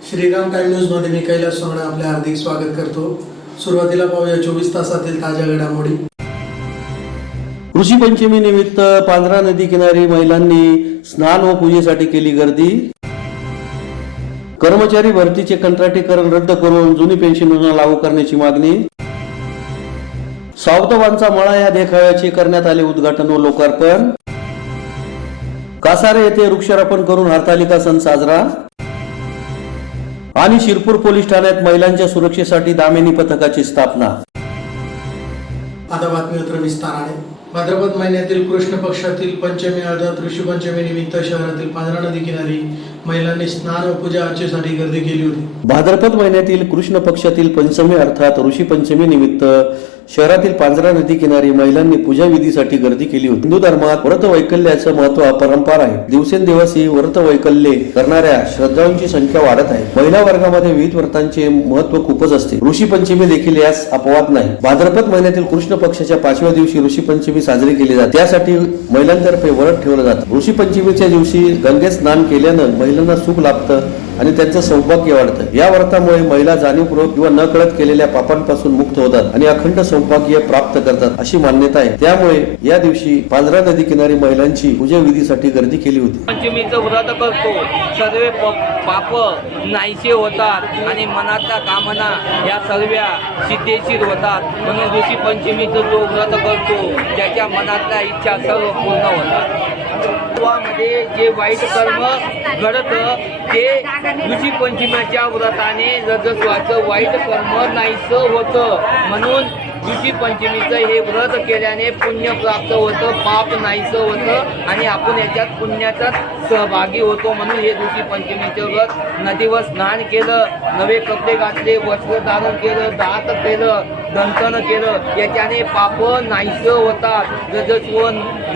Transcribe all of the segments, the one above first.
Shriram time news मध्ये मी कैलास सोनवणे आपले हार्दिक स्वागत करतो। सुरुवातीला पाहूया 24 तासातील ताज्या घडामोडी। ऋषी पंचमी निमित्त पांझरा नदी किनारी महिलांनी स्नान व पूजेसाठी केली गर्दी। कर्मचारी भरतीचे कंत्राटीकरण रद्द करून जुनी पेन्शन योजना लागू करण्याची मागणी। सावतवांचा मळा या देखाव्याचे करण्यात आले उद्घाटन व लोकार्पण। कासारे येथे वृक्षारोपण करून हरतालिका सण साजरा। आणि शिरपूर पोलीस ठाण्यात महिलांच्या सुरक्षेसाठी दामिनी पथकाची स्थापना। आता बातमीपत्र विस्ताराने। भाद्रपद महिन्यातील कृष्ण पक्षातील पंचमी अर्थात ऋषी पंचमी निमित्त शहरातील पांझरा नदी किनारी महिलांनी स्नान व पूजा अर्चेसाठी गर्दी केली होती। भाद्रपद महिन्यातील कृष्ण पक्षातील पंचमी अर्थात ऋषी पंचमी निमित्त शहरातील पांझरा नदी किनारी महिलांनी पूजा विधीसाठी गर्दी केली होती। हिंदू धर्मात व्रत वैकल्याचं महत्त्व अपरंपार आहे। दिवसेंदिवस ही व्रत वैकल्ये करणाऱ्या श्रद्धाळूंची संख्या वाढत आहे। महिला वर्गामध्ये विविध व्रतांचे महत्त्व खूपच असते। ऋषी पंचमी देखील यास अपवाद नाही। भाद्रपद महिन्यातील कृष्ण पक्षाच्या 5व्या दिवशी ऋषी पंचमी साजरी केली जाते। त्यासाठी महिलांतर्फे व्रत ठेवलं जातं। ऋषी पंचमीच्या दिवशी गंगेत स्नान केल्यानं महिलांना सुख लाभतं आणि त्यांचं सौभाग्य वाढतं। या व्रतामुळे महिला जाणीवपूर्वक किंवा न कळत केलेल्या पापांपासून मुक्त होतात आणि अखंड सौभाग्य प्राप्त करतात अशी मान्यता आहे। त्यामुळे या दिवशी पांझरा नदी किनारी महिलांची पूजा विधीसाठी गर्दी केली होती। पंचमीचं व्रत करतो, सर्व पाप नाहीसे होतात आणि मनातल्या कामना या सर्व सिद्धेशीर होतात। म्हणून ऋषी पंचमीचं जो व्रत करतो त्याच्या मनातल्या इच्छा सर्व पूर्ण होतात। मध्ये जे वाईट कर्म घडतं ते ऋषी पंचमीच्या व्रताने रजस्वाचं वाईट कर्म नाहीसं होतं। म्हणून ऋषी पंचमीचं हे व्रत केल्याने पुण्य प्राप्त होतं, पाप नाहीसं होतं आणि आपण याच्यात पुण्याचाच सहभागी होतो। म्हणून हे ऋषी पंचमीचं व्रत नदीवर स्नान केलं, नवे कपडे घातले, वस्त्र धारण केलं, दात केलं, दंतन केलं, याच्याने पाप नाहीसं होतात।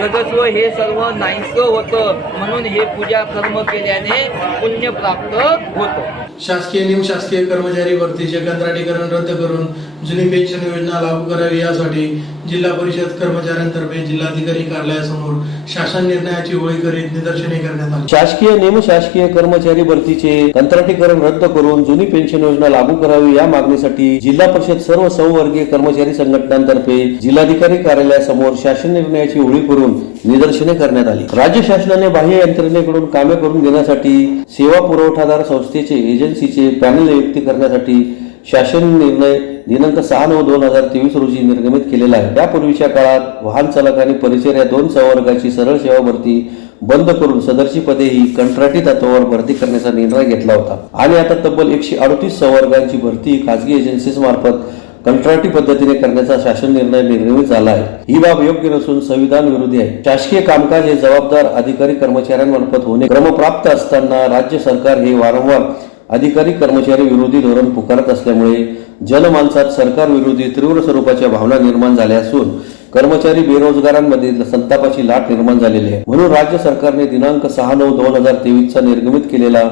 रजस्व हे सर्व नाहीसं होतं। म्हणून हे पूजा कर्म केल्याने पुण्य प्राप्त होतं। शासकीय निमशासकीय कर्मचारी भरतीचे कंत्राटीकरण रद्द करून जुनी पेन्शन योजना लागू करावी यासाठी जिल्हा परिषद कर्मचाऱ्यांतर्फे जिल्हाधिकारी कार्यालयासमोर शासन निर्णयाची होळी करीत निदर्शने करण्यात आली। शासकीय निमशासकीय कर्मचारी भरतीचे कंत्राटीकरण रद्द करून जुनी पेन्शन योजना लागू करावी या मागणीसाठी जिल्हा परिषद सर्व संवर्गीय कर्मचारी संघटनांतर्फे जिल्हाधिकारी कार्यालयासमोर शासन निर्णयाची होळी करून निदर्शने करण्यात आली। राज्य शासनाने बाह्य यंत्रणेकडून कामे करून घेण्यासाठी सेवा पुरवठादार संस्थेचे एजन्सीचे पॅनल नियुक्ती करण्यासाठी शासन निर्णय दिनांक 6/9/2023 रोजी निर्गमित केलेला आहे। त्यापूर्वीच्या काळात वाहन चालक आणि परिचर या 2 संवर्गाची सरळ सेवा भरती बंद करून सदरची पदे ही कंत्राटी तत्वावर भरती करण्याचा निर्णय घेतला होता आणि आता तब्बल 138 संवर्गांची भरती खासगी एजन्सीज मार्फत कंत्राटी पद्धतीने करण्याचा शासन निर्णय निर्गमित झाला आहे। ही बाब योग्य नसून संविधान विरोधी आहे। शासकीय कामकाज हे जबाबदार अधिकारी कर्मचाऱ्यांमार्फत होणे क्रमप्राप्त असताना राज्य सरकार हे वारंवार अधिकारी कर्मचारी विरोधी धोरण पुकारत असल्यामुळे जनमानसात सरकार विरोधी तीव्र स्वरूपाच्या भावना निर्माण झाल्या असून कर्मचारी बेरोजगारांमध्ये संतापाची लाट निर्माण झालेली आहे। म्हणून राज्य सरकारने दिनांक 6/9/2023 निर्गमित केलेला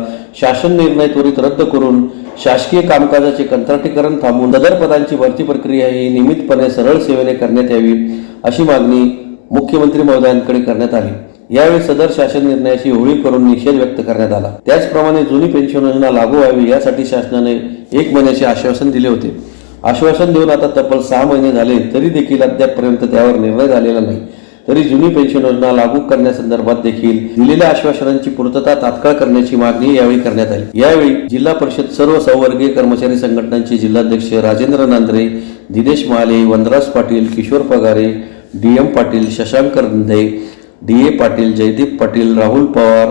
शासन निर्णय त्वरित रद्द करून शासकीय कामकाजाचे कंत्राटीकरण थांबवून सदर पदांची भरती प्रक्रिया ही नियमितपणे सरळ सेवेने करण्यात यावी अशी मागणी मुख्यमंत्री महोदयांकडे करण्यात आली। यावेळी सदर शासन निर्णयाची होळी करून निषेध व्यक्त करण्यात आला। त्याचप्रमाणे जुनी पेन्शन योजना लागू व्हावी यासाठी शासनाने 1 महिन्याचे आश्वासन दिले होते। आश्वासन देऊन आता तब्बल 6 महिने झाले तरी देखील अद्यापपर्यंत त्यावर निर्णय झालेला नाही। तरी जुनी पेन्शन योजना लागू करण्यासंदर्भात देखील दिलेल्या आश्वासनांची पूर्तता तात्काळ करण्याची मागणी यावेळी करण्यात आली। यावेळी जिल्हा परिषद सर्व संवर्गीय कर्मचारी संघटनांचे जिल्हाध्यक्ष राजेंद्र नांद्रे, दिनेश महाले, वनराज पाटील, किशोर पगारे, DM पाटील, शशांक रंधे, DA पाटील, जयदीप पाटील, राहुल पवार,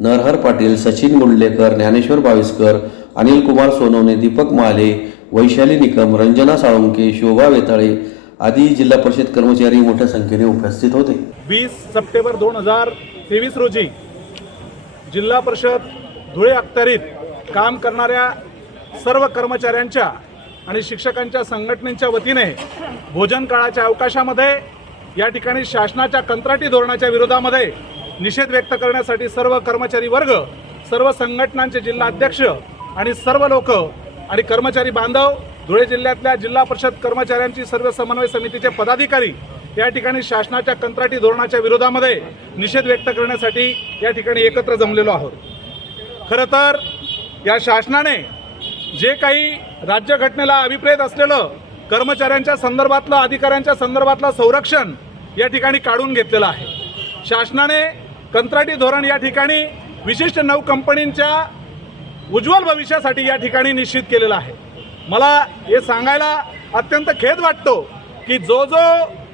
नरहर पाटील, सचिन मुंडलेकर, ज्ञानेश्वर बाविस्कर, अनिल कुमार सोनवणे, दीपक महाले, वैशाली निकम, रंजना साळुंके, शोभा वेताळे आदी जिल्हा परिषद कर्मचारी मोठ्या संख्येने उपस्थित होते। 20 सप्टेंबर 2023 रोजी जिल्हा परिषद धुळे अखत्यारीत काम करणाऱ्या सर्व कर्मचाऱ्यांच्या आणि शिक्षकांच्या संघटनेच्या वतीने भोजन काळाच्या अवकाशामध्ये या ठिकाणी शासनाच्या कंत्राटी धोरणाच्या विरोधामध्ये निषेध व्यक्त करण्यासाठी सर्व कर्मचारी वर्ग, सर्व संघटनांचे जिल्हा अध्यक्ष आणि सर्व लोक आणि कर्मचारी बांधव, धुळे जिल्ह्यातल्या जिल्हा परिषद कर्मचाऱ्यांची सर्व समन्वय समितीचे पदाधिकारी या ठिकाणी शासनाच्या कंत्राटी धोरणाच्या विरोधामध्ये निषेध व्यक्त करण्यासाठी या ठिकाणी एकत्र जमलेलो आहोत। खरं तर या शासनाने जे काही राज्यघटनेला अभिप्रेत असलेलं कर्मचाऱ्यांच्या संदर्भातलं, अधिकाऱ्यांच्या संदर्भातलं संरक्षण या ठिकाणी काढून घेतलेलं आहे. शासनाने कंत्राटी धोरण या ठिकाणी विशिष्ट 9 कंपनींच्या उज्ज्वल भविष्यासाठी या ठिकाणी निश्चित केलेलं आहे. मला हे सांगायला अत्यंत खेद वाटतो की जो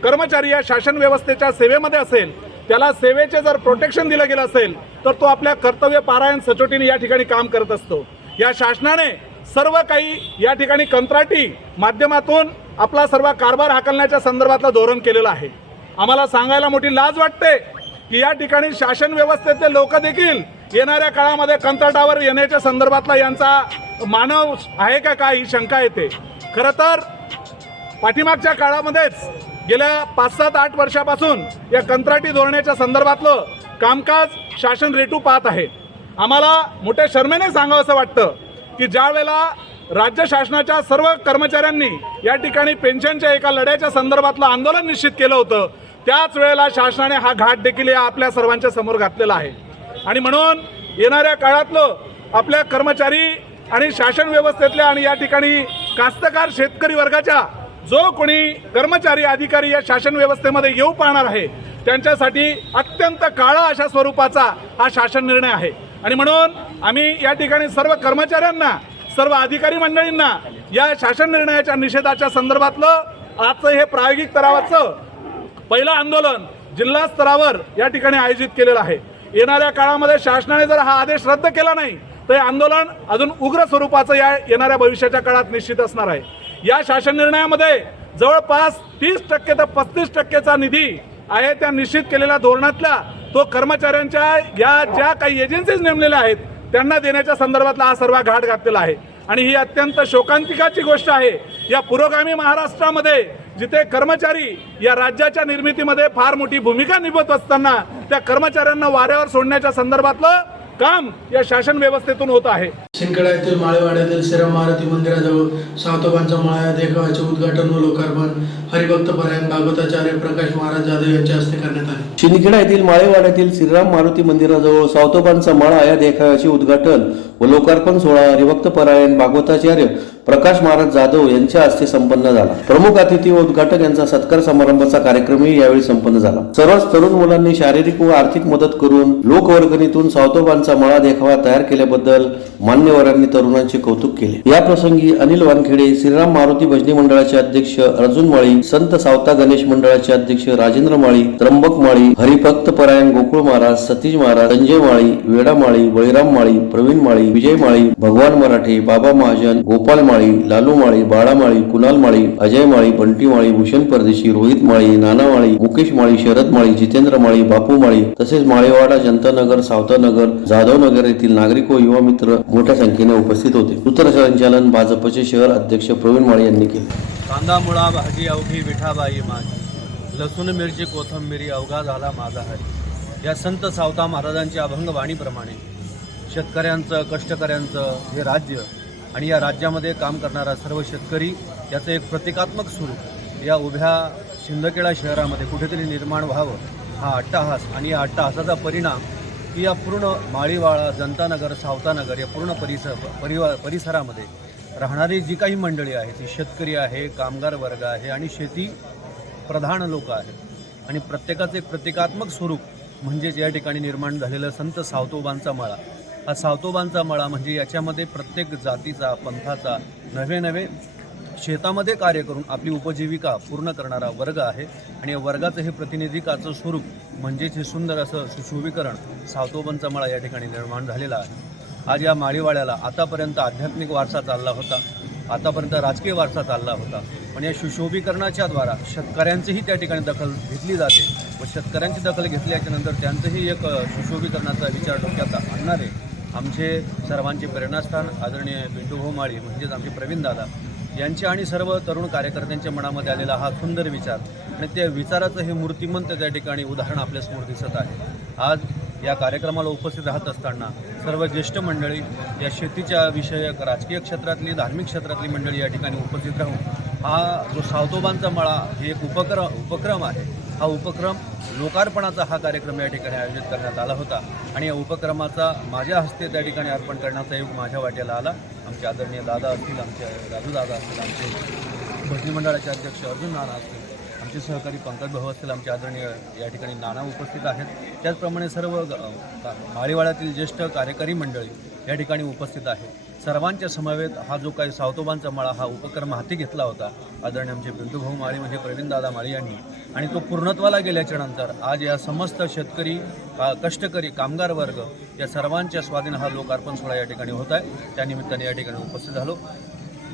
कर्मचारी या शासन व्यवस्थेच्या सेवेमध्ये असेल त्याला सेवेचे जर प्रोटेक्शन दिलं गेलं असेल तर तो आपल्या कर्तव्य पारायण सचोटीने या ठिकाणी काम करत असतो. या शासनाने सर्व काही या ठिकाणी कंत्राटी माध्यमातून आपला सर्व कारभार हाकलण्याच्या संदर्भातलं धोरण केलेलं आहे. आम्हाला सांगायला मोठी लाज वाटते की या ठिकाणी शासन व्यवस्थेतले लोक देखील येणाऱ्या काळामध्ये कंत्राटावर येण्याच्या संदर्भातला यांचा मानव आहे का काय ही शंका येते. खरं तर पाठीमागच्या काळामध्येच गेल्या 5-7-8 वर्षापासून या कंत्राटी धोरणाच्या संदर्भातलं कामकाज शासन रेटू पाहत आहे. आम्हाला मोठ्या शर्मेने सांगावं असं वाटतं की ज्या वेळेला राज्य शासनाच्या सर्व कर्मचाऱ्यांनी या ठिकाणी पेन्शनच्या एका लढ्याच्या संदर्भातलं आंदोलन निश्चित केलं होतं त्याच वेळेला शासनाने हा घाट देखील या आपल्या सर्वांच्या समोर घातलेला आहे. आणि म्हणून येणाऱ्या काळातलं आपल्या कर्मचारी आणि शासन व्यवस्थेतल्या आणि या ठिकाणी कास्तकार शेतकरी वर्गाच्या जो कोणी कर्मचारी अधिकारी या शासन व्यवस्थेमध्ये येऊ पाहणार आहे त्यांच्यासाठी अत्यंत काळा अशा स्वरूपाचा हा शासन निर्णय आहे. आणि म्हणून आम्ही या ठिकाणी सर्व कर्मचाऱ्यांना, सर्व अधिकारी मंडळींना या शासन निर्णयाच्या निषेधाच्या संदर्भातलं आजचं हे प्रायोगिक स्तरावरचं पहिलं आंदोलन जिल्हा स्तरावर या ठिकाणी आयोजित केलेलं आहे. येणाऱ्या काळामध्ये शासनाने जर हा आदेश रद्द केला नाही तर हे आंदोलन अजून उग्र स्वरूपाचं या येणाऱ्या भविष्याच्या काळात निश्चित असणार आहे. या शासन निर्णयामध्ये जवळपास 30% ते 35% निधी आहे त्या निश्चित केलेल्या धोरणातला तो कर्मचाऱ्यांच्या या ज्या काही एजन्सीज नेमलेल्या आहेत त्यांना देण्याच्या संदर्भातला हा सर्व घाट घातलेला आहे. आणि ही अत्यंत शोकांतिकाची गोष्ट आहे. या पुरोगामी महाराष्ट्रामध्ये जिथे कर्मचारी या राज्याच्या निर्मितीमध्ये फार मोठी भूमिका निभवत असताना त्या कर्मचाऱ्यांना वाऱ्यावर सोडण्याच्या संदर्भातलं काम या शासन व्यवस्थेतून होत आहे. शिंदखेडा येथील माळेवाड्यातील श्रीराम मारुती मंदिराजवळ सावतोबांचा मळा या देखाव्याचे उद्घाटन व लोकार्पण हरिभक्त परायण भागवताचार्य प्रकाश महाराज जाधव यांच्या हस्ते करण्यात आले. शिंदखेडा येथील माळेवाड्यातील श्रीराम मारुती मंदिराजवळ सावतोबांचा मळा या देखाव्याचे उद्घाटन व लोकार्पण सोहळा हरिभक्त परायण भागवताचार्य प्रकाश महाराज जाधव यांच्या हस्ते संपन्न झाला. प्रमुख अतिथी व उद्घाटक यांचा सत्कार समारंभाचा कार्यक्रमही यावेळी संपन्न झाला. सर्वच तरुण मुलांनी शारीरिक व आर्थिक मदत करून लोकवर्गणीतून सावतोबांचा मळा देखावा तयार केल्याबद्दल मान्यवरांनी तरुणांचे कौतुक केले. या प्रसंगी अनिल वानखेडे, श्रीराम मारुती भजनी मंडळाचे अध्यक्ष अर्जुन माळी, संत सावता गणेश मंडळाचे अध्यक्ष राजेंद्र माळी, त्र्यंबक माळी, हरिभक्त परायण गोकुळ महाराज, सतीश महाराज, संजय माळी, वेडा माळी, बळीराम माळी, प्रवीण माळी, विजय माळी, भगवान मराठे, बाबा महाजन, गोपाल माळी, लालू माळी, बाळा माळी, कुणाल माळी, अजय माळी, बंटी माळी, भूषण परदेशी, रोहित माळी, नाना माळी, मुकेश माळी, शरद माळी, जितेंद्र माळी, बापू माळी तसेच माळेवाडा, जनतानगर, सावतानगर, जाधवनगर येथील नागरिक व युवा मित्र मोठ्या संख्येने उपस्थित होते. सूत्रसंचालन भाजपचे शहर अध्यक्ष प्रवीण माळी यांनी केले. कांदा मुळा भाजी अवघी विठाबाई माझी, लसूण मिरची कोथंबिरी अवघा झाला माझा हरी. या संत सावता महाराजांच्या अभंगवाणीप्रमाणे शेतकऱ्यांचं, कष्टकऱ्यांचं हे राज्य आणि या राज्यामध्ये काम करणारा सर्व शेतकरी याचं एक प्रतिकात्मक स्वरूप या उभ्या शिंदखेडा शहरामध्ये कुठेतरी निर्माण व्हावं हा अट्टहास आणि या अट्टहासाचा परिणाम की या पूर्ण माळीवाडा, जनतानगर, सावतानगर या पूर्ण परिसरामध्ये राहणारी जी काही मंडळी आहे ती शेतकरी आहे, कामगार वर्ग आहे आणि शेती प्रधान लोक आहेत. आणि प्रत्येकाचं एक प्रतिकात्मक स्वरूप म्हणजेच या ठिकाणी निर्माण झालेलं संत सावतोबांचा मळा. हा सावतोबांचा मळा म्हणजे याच्यामध्ये प्रत्येक जातीचा, पंथाचा नवे शेतामध्ये कार्य करून आपली उपजीविका पूर्ण करणारा वर्ग आहे. आणि या वर्गाचं हे प्रतिनिधिकाचं स्वरूप म्हणजेच हे सुंदर असं सुशोभीकरण सावतोबांचा मळा या ठिकाणी निर्माण झालेला आहे. आज या माळीवाड्याला आतापर्यंत आध्यात्मिक वारसा चालला होता, आतापर्यंत राजकीय वारसा चालला होता, पण या सुशोभीकरणाच्या द्वारा शेतकऱ्यांचीही त्या ठिकाणी दखल घेतली जाते व शेतकऱ्यांची दखल घेतल्याच्या नंतर त्यांचंही एक सुशोभीकरणाचा विचार डोक्यात आणणारे आमचे सर्वांचे प्रेरणास्थान आदरणीय बिंदू माळी म्हणजेच आमचे प्रवीण दादा यांच्या आणि सर्व तरुण कार्यकर्त्यांच्या मनामध्ये आलेला हा सुंदर विचार आणि त्या विचाराचं हे मूर्तिमंत त्या ठिकाणी उदाहरण आपल्यासमोर दिसत आहे. आज या कार्यक्रमाला उपस्थित राहत असताना सर्व ज्येष्ठ मंडळी या शेतीच्या विषयक, राजकीय क्षेत्रातली, धार्मिक क्षेत्रातली मंडळी या ठिकाणी उपस्थित राहून हा जो सावतोबांचा मळा हे एक उपक्रम आहे हा उपक्रम लोकार्पणाचा हा कार्यक्रम या ठिकाणी आयोजित करण्यात आला होता आणि या उपक्रमाचा माझ्या हस्ते त्या ठिकाणी अर्पण करण्याचा योग माझ्या वाट्याला आला. आमचे आदरणीय दादा असतील, आमचे राजू दादा असतील, आमचे भजनी मंडळाचे अध्यक्ष अर्जुन नाना असतील, आमचे सहकारी पंकज भाऊ असतील, आमचे आदरणीय या ठिकाणी नाना उपस्थित आहेत. त्याचप्रमाणे सर्व माळीवाड्यातील ज्येष्ठ कार्यकारी मंडळी या ठिकाणी उपस्थित आहे. सर्वांच्या समवेत हा जो काही सावतोबांचा मळा हा उपक्रम हाती घेतला होता आदरणीय आमचे बिंदुभाऊ माळी म्हणजे प्रवीणदादा माळी यांनी, आणि तो पूर्णत्वाला गेल्याच्या नंतर आज या समस्त शेतकरी, कष्टकरी, कामगार वर्ग या सर्वांच्या स्वाधीन हा लोकार्पण सोहळा या ठिकाणी होत आहे. त्यानिमित्ताने या ठिकाणी उपस्थित झालो.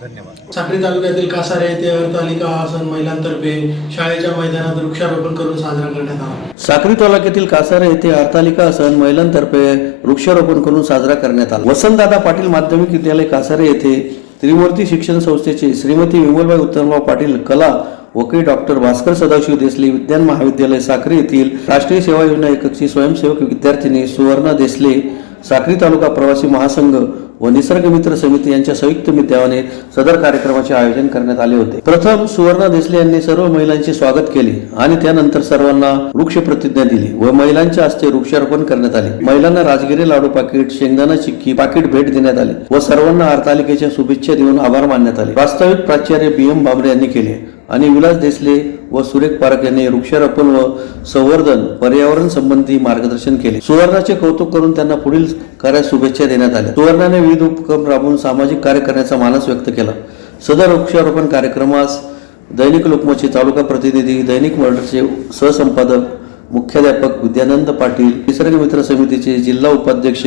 धन्यवाद. साक्री तालुक्यातील कासारे येथे हरतालिका आसन महिलांतर्फे शाळेच्या मैदानात वृक्षारोपण करून साजरा करण्यात आला. साक्री तालुक्यातील कासारे येथे हरतालिका सण महिलांतर्फे वृक्षारोपण करून साजरा करण्यात आला. वसंतदादा पाटील माध्यमिक विद्यालय कासारे येथे त्रिमूर्ती शिक्षण संस्थेचे श्रीमती विमलबाई उत्तमराव पाटील कला वकील डॉक्टर भास्कर सदाशिव देसले विज्ञान महाविद्यालय साक्री येथील राष्ट्रीय सेवा योजना एककची स्वयंसेवक विद्यार्थिनी सुवर्णा देसले, साक्री तालुका प्रवासी महासंघ व निसर्ग मित्र समिती यांच्या संयुक्त विद्यमाने सदर कार्यक्रमाचे आयोजन करण्यात आले होते. प्रथम सुवर्णा देसले यांनी सर्व महिलांचे स्वागत केले आणि त्यानंतर सर्वांना वृक्ष प्रतिज्ञा दिली व महिलांच्या हस्ते वृक्षारोपण करण्यात आले. महिलांना राजगिरी लाडू पाकिट, शेंगदाणा चिक्की पाकिट भेट देण्यात आले व सर्वांना हरतालिकेच्या शुभेच्छा देऊन आभार मानण्यात आले. प्रास्ताविक प्राचार्य BM भामरे यांनी केले आणि विलास देसले व सुरेख पारख यांनी वृक्षारोपण व संवर्धन पर्यावरण संबंधी मार्गदर्शन केले. सुवर्णाचे कौतुक करून त्यांना पुढील कार्यास शुभेच्छा देण्यात आल्या. सुवर्णाने विविध उपक्रम राबवून सामाजिक कार्य करण्याचा मानस व्यक्त केला. सदर वृक्षारोपण कार्यक्रमास दैनिक लोकमतचे तालुका प्रतिनिधी, दैनिक मराठीचे सहसंपादक, मुख्याध्यापक विद्यानंद पाटील, निसर्ग मित्र समितीचे जिल्हा उपाध्यक्ष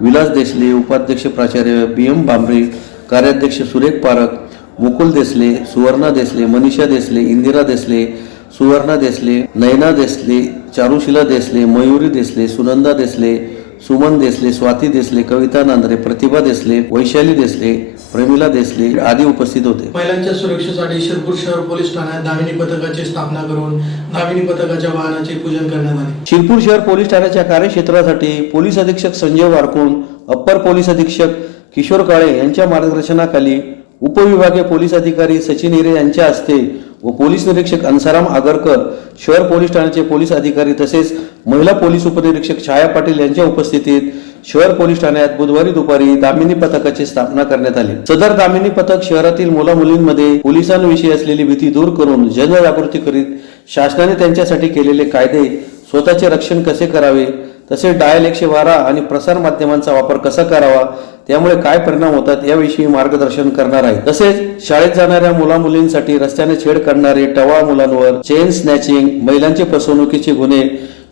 विलास देसले, उपाध्यक्ष प्राचार्य BM भामरे, कार्याध्यक्ष सुरेख पारख, मुकुल देसले, सुवर्णा देसले, मनीषा देसले, इंदिरा देसले, सुवर्णा देसले, नयना देसले, चारुशिला देसले, मयुरी देसले, सुनंदा देसले, सुमन देसले, स्वाती देसले, कविता नांदरे, प्रतिभा देसले, वैशाली देसले, प्रमिला देसले आदी उपस्थित होते. महिलांच्या सुरक्षेसाठी शिरपूर शहर पोलीस ठाण्यात दामिनी पथकाची स्थापना करून दामिनी पथकाच्या वाहनाचे पूजन करण्यात आले. शिरपूर शहर पोलीस ठाण्याच्या कार्यक्षेत्रासाठी पोलीस अधीक्षक संजय वारकुण, अप्पर पोलीस अधीक्षक किशोर काळे यांच्या मार्गदर्शनाखाली उपविभागीय पोलीस अधिकारी सचिन हिरे यांच्या हस्ते व पोलीस निरीक्षक अन्साराम आगरकर, शहर पोलीस ठाण्याचे पोलीस अधिकारी तसेच महिला पोलीस उपनिरीक्षक छाया पाटील यांच्या उपस्थितीत शहर पोलीस ठाण्यात बुधवारी दुपारी दामिनी पथकाची स्थापना करण्यात आली. सदर दामिनी पथक शहरातील मुलामुलींमध्ये पोलिसांविषयी असलेली भीती दूर करून जनजागृती करीत शासनाने त्यांच्यासाठी केलेले कायदे, स्वतःचे रक्षण कसे करावे, तसेच डायल 112 आणि प्रसार माध्यमांचा वापर कसा करावा, त्यामुळे काय परिणाम होतात याविषयी मार्गदर्शन करणार आहे. तसेच शाळेत जाणाऱ्या मुलामुलींसाठी रस्त्याने छेड काढणारे टवाळ मुलांवर, चेन स्नॅचिंग, महिलांचे फसवणुकीचे गुन्हे,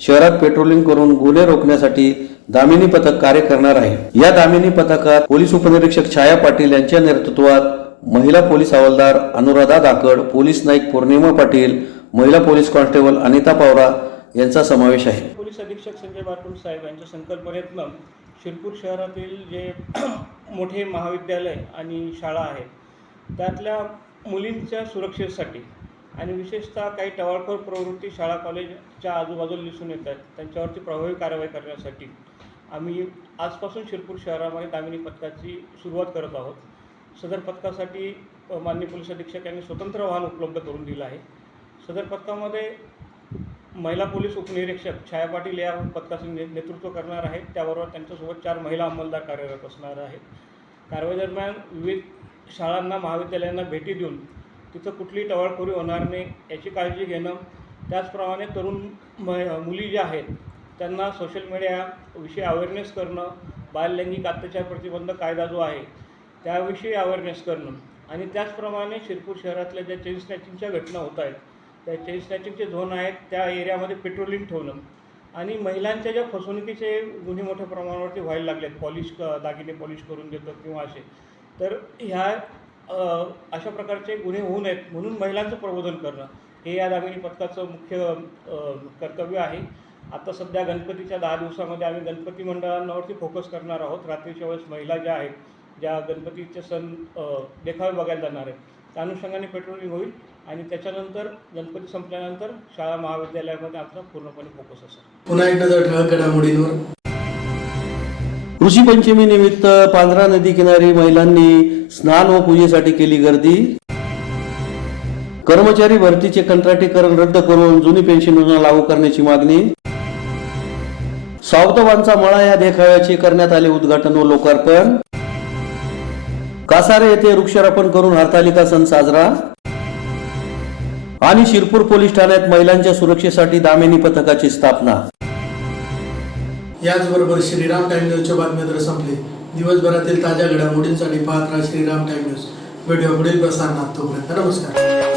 शहरात पेट्रोलिंग करून गुन्हे रोखण्यासाठी दामिनी पथक कार्य करणार आहे. या दामिनी पथकात पोलीस उपनिरीक्षक छाया पाटील यांच्या नेतृत्वात महिला पोलीस हवालदार अनुराधा धाकड, पोलीस नाईक पौर्णिमा पाटील, महिला पोलीस कॉन्स्टेबल अनिता पवारा यांचा समावेश आहे. पोलीस अधीक्षक संजय वारकुण साहेब यांच्या संकल्पनेतनं शिरपूर शहरातील जे मोठे महाविद्यालय आणि शाळा आहेत त्यातल्या मुलींच्या सुरक्षेसाठी आणि विशेषतः काही टवाळखोर प्रवृत्ती शाळा कॉलेजच्या आजूबाजूला दिसून येतात त्यांच्यावरती प्रभावी कारवाई करण्यासाठी आम्ही आजपासून शिरपूर शहरामध्ये दामिनी पथकाची सुरुवात करत आहोत. सदर पथकासाठी माननीय पोलीस अधीक्षक यांनी स्वतंत्र वाहन उपलब्ध करून दिलं आहे. सदर पथकामध्ये महिला पोलीस उपनिरीक्षक छाया पाटील या पथकाचे नेतृत्व करणार आहेत. त्याबरोबर त्यांच्यासोबत 4 महिला अंमलदार कार्यरत असणार आहेत. कारवाई दरम्यान विविध शाळांना, महाविद्यालयांना भेटी देऊन तिथं कुठली टवाळखोरी होणार नाही याची काळजी घेणं, त्याचप्रमाणे तरुण मुली ज्या आहेत त्यांना सोशल मीडियाविषयी अवेअरनेस करणं, बाललैंगिक अत्याचार प्रतिबंध कायदा जो आहे त्याविषयी अवेअरनेस करणं आणि त्याचप्रमाणे शिरपूर शहरातल्या ज्या चेन स्नॅचिंगच्या घटना होत आहेत त्या चेन स्नॅचिंगचे झोन आहेत त्या एरियामध्ये पेट्रोलिंग ठेवणं आणि महिलांच्या ज्या फसवणुकीचे गुन्हे मोठ्या प्रमाणावरती व्हायला लागलेत, दागिने पॉलिश करून देतात किंवा असे, तर ह्या अशा प्रकारचे गुन्हे होऊ नयेत म्हणून महिलांचं प्रबोधन करणं हे या दामिनी पथकाचं मुख्य कर्तव्य आहे. आता सध्या गणपतीच्या 10 दिवसामध्ये आम्ही गणपती मंडळांवरती फोकस करणार आहोत. रात्रीच्या वेळेस महिला ज्या आहेत ज्या गणपतीचे सण देखावे बघायला जाणार आहेत त्या अनुषंगाने पेट्रोलिंग होईल आणि त्याच्यानंतर गणपती संपल्यानंतर शाळा महाविद्यालयामध्ये आमचा पूर्णपणे फोकस असेल. पुन्हा एक नजर ठळक घडामोडींवर. ऋषी पंचमी निमित्त पांझरा नदी किनारी महिलांनी स्नान व पूजेसाठी केली गर्दी. कर्मचारी भरतीचे कंत्राटीकरण रद्द करून जुनी पेन्शन योजना लागू करण्याची मागणी. सावतवांचा मळा या देखाव्याचे करण्यात आले उद्घाटन व लोकार्पण. कासारे येथे वृक्षारोपण करून हरतालिका सण साजरा. आणि शिरपूर पोलीस ठाण्यात महिलांच्या सुरक्षेसाठी दामिनी पथकाची स्थापना. याचबरोबर श्रीराम टाइम न्यूजच्या बातम्या तर संपले. दिवसभरातील ताज्या घडामोडींसाठी पाहत राहा श्रीराम टाइम न्यूज. भेटूया पुढील प्रसारणात. तोपर्यंत नमस्कार.